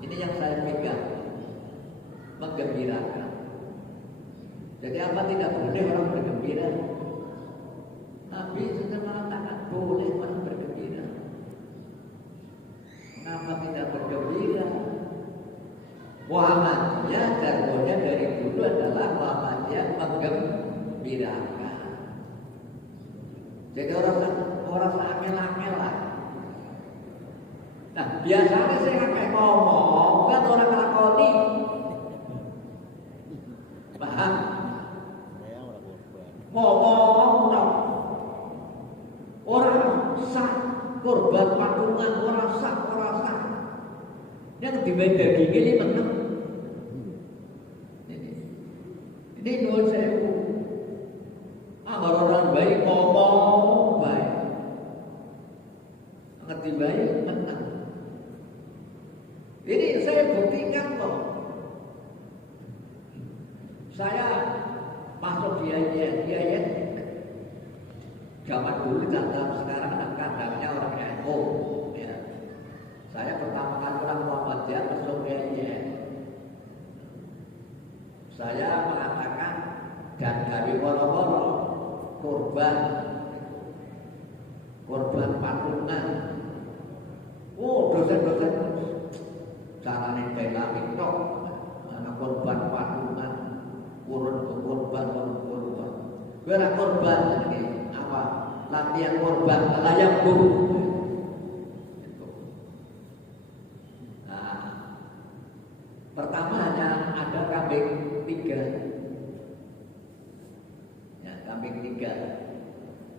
Ini yang saya pegang, menggembirakan. Jadi apa tidak boleh orang bergembira? Nabi sudah mengatakan boleh orang bergembira. Kenapa tidak bergembira? Muhammadiyah jargonnya dari dulu adalah Muhammadiyah menggembirakan. Jadi orang seangel-angel lah. Nah biasanya saya kayak ngomong kan orang lakoni. Paham? Ngomong dong. Orang sah korban patungan, orang sah. Yang dimain daging ini menang. Ini nuwun sewu. Agar orang baik ngomong baik, ngerti baik menang. Ini saya buktikan kok. Saya masuk di IAIN zaman dulu dan sekarang kadangnya orang NU. Ya. Saya pertama kali orang Muhammadiyah masuk di IAIN. Saya mengatakan dan dari woro-woro korban patungan. Oh dosen-dosen caranya bela itu anak korban patungan. Korban. Kira korban ini apa? Latihan korban layak guru. Nah, pertama hanya ada kambing 3. Ya, kambing 3.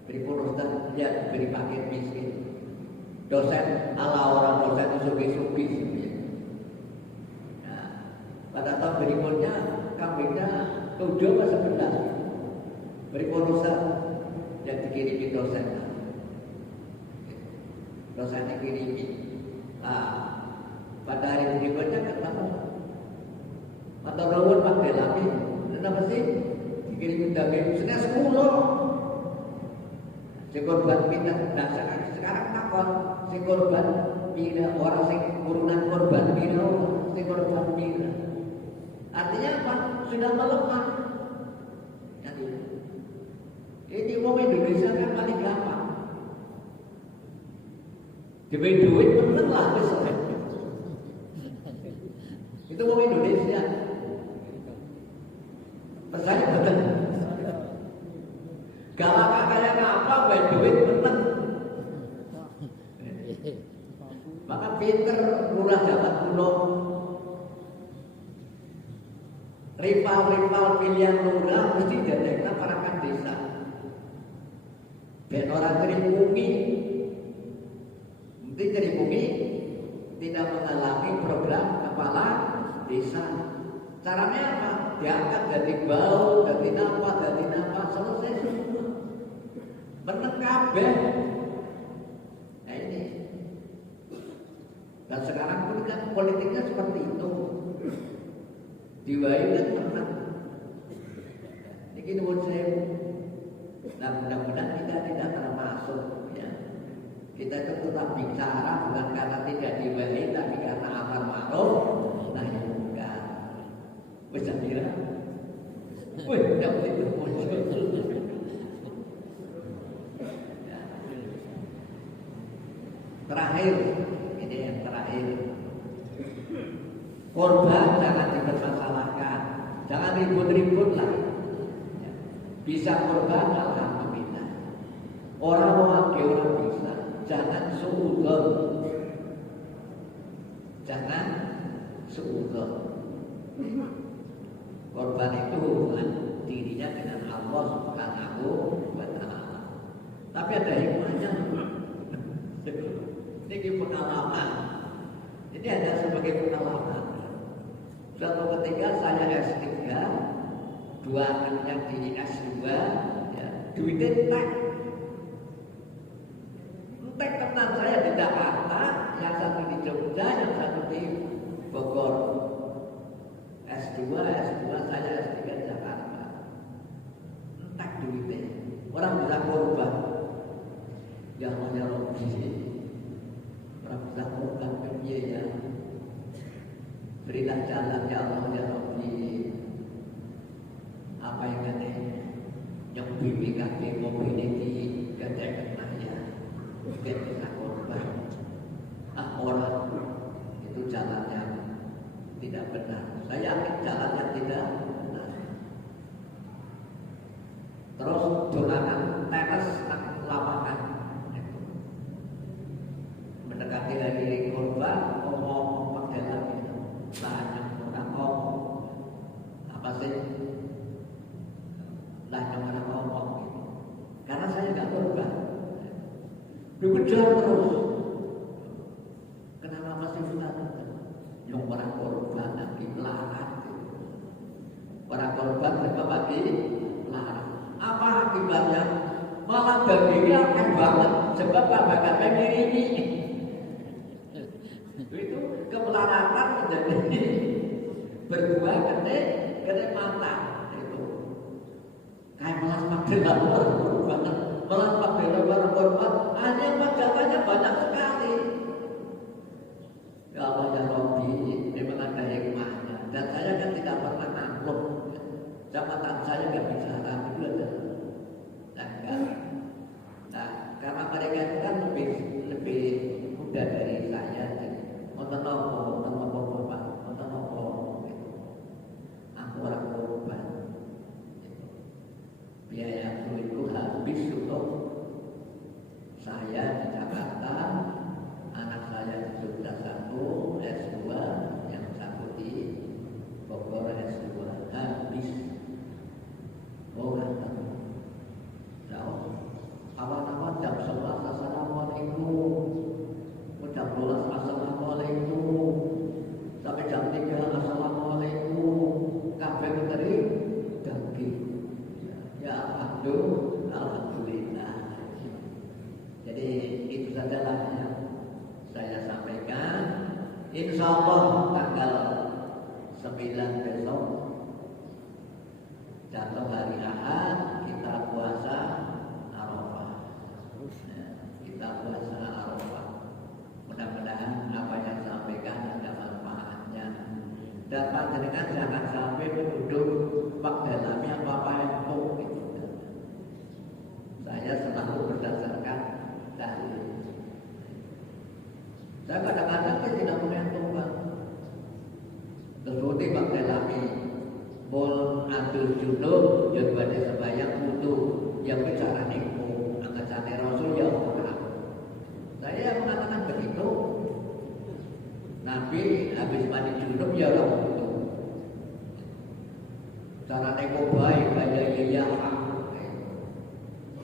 Beri Ustaz, ya beri paket miskin. Dosen ala orang dosen sugi-sugi. Nah, pada tahun berikutnya kambingnya 7 atau 11. Beri Ustaz yang dikirimi dosen. Dosennya kirimi. Nah, pada hari berikutnya ketemu. Atau rawon Pak Delami. Kenapa sih? Dikirim daging sudah 10. Si korban pindah. Nah sekarang takon si korban pindah orang si urunan korban pindah si korban pindah. Artinya apa? Sudah melemah. Ini orang Indonesia kan paling gampang. Diberi duit bener lah besok. Itu orang Indonesia. Percaya betul. Galak kayak apa bayar duit bener. Maka pinter murah zaman kuno. Rival pilihan lurah mesti jadikan perangkat desa. Ben orang terimungi. Menteri Bumi tidak mengalami program kepala desa. Caranya apa? Diangkat dari bau, dari napa, selesai semua. Menekabeh. Nah ini. Dan sekarang pun kan politiknya seperti itu. Diwai kan menang. Ini menurut saya. Nah mudah-mudahan kita tidak termasuk ya. Kita itu tetap bicara bukan karena tidak diwai, tapi karena amar ma'ruf nahi munkar. Bisa kira? Wih, tidak itu muncul. Ya. Terakhir, ini yang terakhir. Korban jangan dipermasalahkan, jangan ribut-ribut lah. Ya. Bisa korban, alhamdulillah. Orang bisa. Jangan suudzon. Jangan suudzon. Korban itu hubungan dirinya dengan Allah Subhanahu wa Ta'ala. Tapi ada hikmahnya. Ini pengalaman. Ini hanya sebagai pengalaman. Suatu ketika saya S3, dua anaknya di S2, ya, duitnya tek teman saya di Jakarta, yang satu di Jogja, yang satu di Bogor. S2 saya S3 di Jakarta. Entek duitnya. Orang bisa korban. Ya Allah Rabbi. Orang bisa korban ke dia ya. Berilah jalan ya Allah ya Rabbi. Apa yang ada? Yang BPKB mobility gede ya. Mungkin bisa korban. Orang itu jalannya tidak benar. Saya yakin jalannya tidak benar. Terus dolangan teras lapangan. Mendekati hari korban, ngomong pakai lagi. Banyak orang ngomong. Apa sih? Banyak orang ngomong. Karena saya nggak korban. Dikejar terus. Kenapa masih Ustaz? Yang orang korban lagi melarat. Orang korban mereka lagi melarat. Apa akibatnya? Malah dagingnya akan banget. Sebab babakannya ngirimi. Itu kemelaratan menjadi berbuah kene mata. Itu kayak melas padela orang korban. Melas padela orang korban. Hanya pajakannya banyak sekali. Ya Allah ya Rabbi, memang ada hikmahnya. Dan saya kan tidak pernah nakluk. Jabatan saya nggak bicara, itu ada. Nah, karena mereka itu kan lebih muda dari saya. Nonton bapak, aku orang korban. Biaya itu habis untuk saya di Jakarta, anak saya di Jogja satu, S2, yang satu di Bogor S2, habis. Oh, datang. Jauh. Awal-awal jam 11, Assalamualaikum. Jam 12, Assalamualaikum. Sampai jam 3, Assalamualaikum. Kabeh menteri daging. Ya Alhamdulillah. Jadi itu sajalah yang saya sampaikan. Insya Allah tanggal 9 besok jatuh hari Ahad kita puasa Arafah. Ya, kita puasa Arafah. Mudah-mudahan apa yang saya sampaikan ada manfaatnya. Dan panjenengan jangan sampai menuduh Pak dalamnya apa itu. Saya selalu berdasarkan dalil. Saya kadang-kadang tidak menentukan. Seperti Pak Delami, Bol Abdul Junub yang pada sebayang wudu yang bicara niku angkat sate Rasul ya orang. Saya mengatakan begitu. Nabi habis mandi junub ya orang wudu. Cara niku baik kaya ya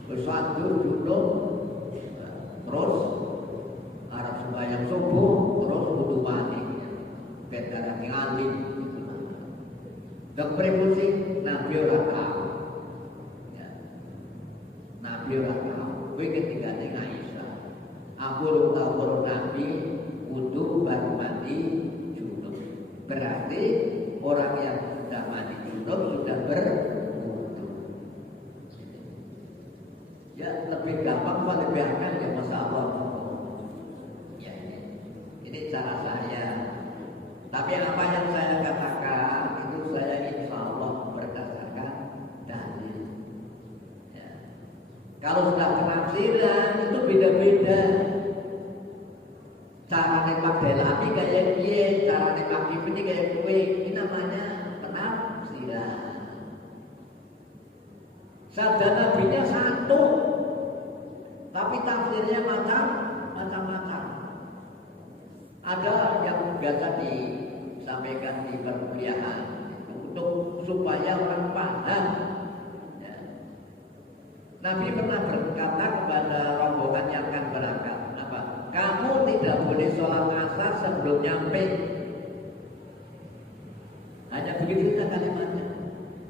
bersatu junub terus Arab Dokter musik Nabi ora tahu. Ya. Nabi ora tahu. Kowe ketika ning Aisyah. Aku ora tahu Nabi wudu baru mandi junub. Berarti orang yang sudah mandi junub sudah berwudu. Ya lebih gampang apa lebih akal ya masalah. Ya ini cara saya. Tapi apa yang saya katakan itu saya insya Allah berdasarkan dalil. Ya. Kalau sudah penafsiran itu beda-beda. Cara nembak Delami kayak piye, cara nembak ini kayak kue. Ini namanya penafsiran. Sabda nabinya satu, tapi tafsirnya macam-macam. Ada yang biasa disampaikan di perkuliahan untuk supaya orang paham. Ya. Nabi pernah berkata kepada rombongan yang akan berangkat, apa? Kamu tidak boleh sholat asar sebelum nyampe. Hanya begitu saja kalimatnya.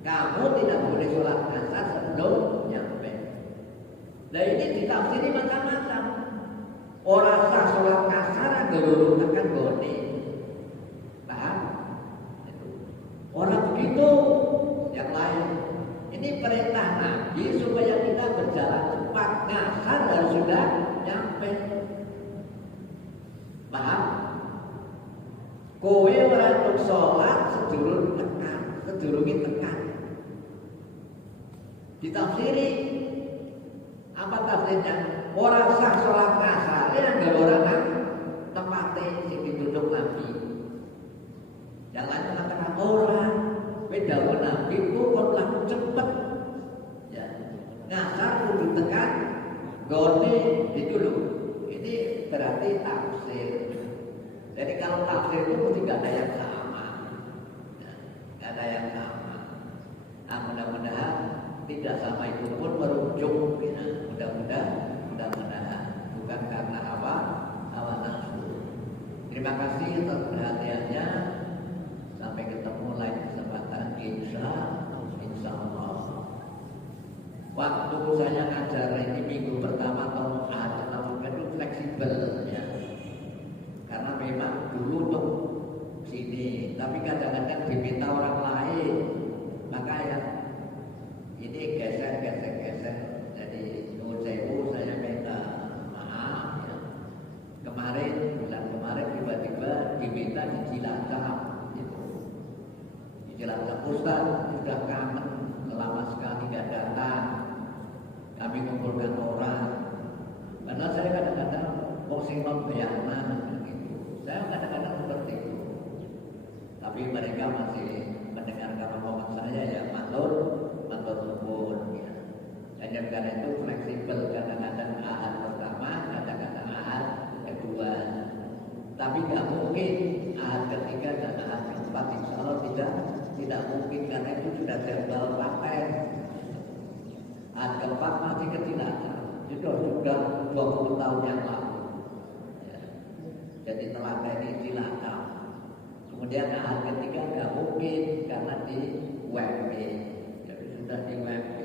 Kamu tidak boleh sholat asar sebelum nyampe. Nah ini ditafsiri macam-macam. Orang sah sholat asar dulu tekan goni. Paham? Orang begitu yang lain. Ini perintah Nabi supaya kita berjalan cepat. Asar harus sudah nyampe. Paham? Kowe ora untuk sholat sedurung tekan, sedurungi tekan. Ditafsiri apa tafsirnya? Orang sah sholat asar yang gak orang tempatnya sing dituduh Nabi. Yang lain mengatakan orang beda Nabi itu kok laku cepet. Ya. Ngasar kudu tekan, gone ditulung. Ini berarti tafsir. Jadi kalau tafsir itu mesti gak ada yang sama. Ya, gak ada yang sama. Nah, mudah-mudahan tidak sama itu pun merujuk. Ya. Mudah-mudahan bukan karena hawa nafsu. Terima kasih atas perhatiannya. Sampai ketemu lain kesempatan insya Allah. Waktu saya ngajar ini minggu pertama tahun tahun kedua fleksibel ya. Karena memang dulu tuh sini, tapi kadang-kadang diminta orang lain, maka ya ini geser. Jadi nuwun sewu saya minta maaf ya. Bulan kemarin tiba-tiba diminta di Cilacap gitu. Di Cilacap Ustaz sudah kangen lama sekali gak datang. Kami kumpulkan orang. Karena saya kadang-kadang posing membayangkan gitu. Saya kadang-kadang seperti itu. Tapi mereka masih mendengarkan omongan saya ya matur nuwun ya. Dan karena itu fleksibel, kadang-kadang ahad pertama, kadang-kadang ahad kedua. Tapi nggak mungkin ahad ketiga dan ahad keempat. Insya Allah tidak mungkin karena itu sudah jadwal paten. Ahad keempat masih kecilatan. Sudah 20 tahun yang lalu. Ya. Jadi telaga ini Cilacap. Kemudian ahad ketiga nggak mungkin karena di WMP. Jadi sudah di WMP.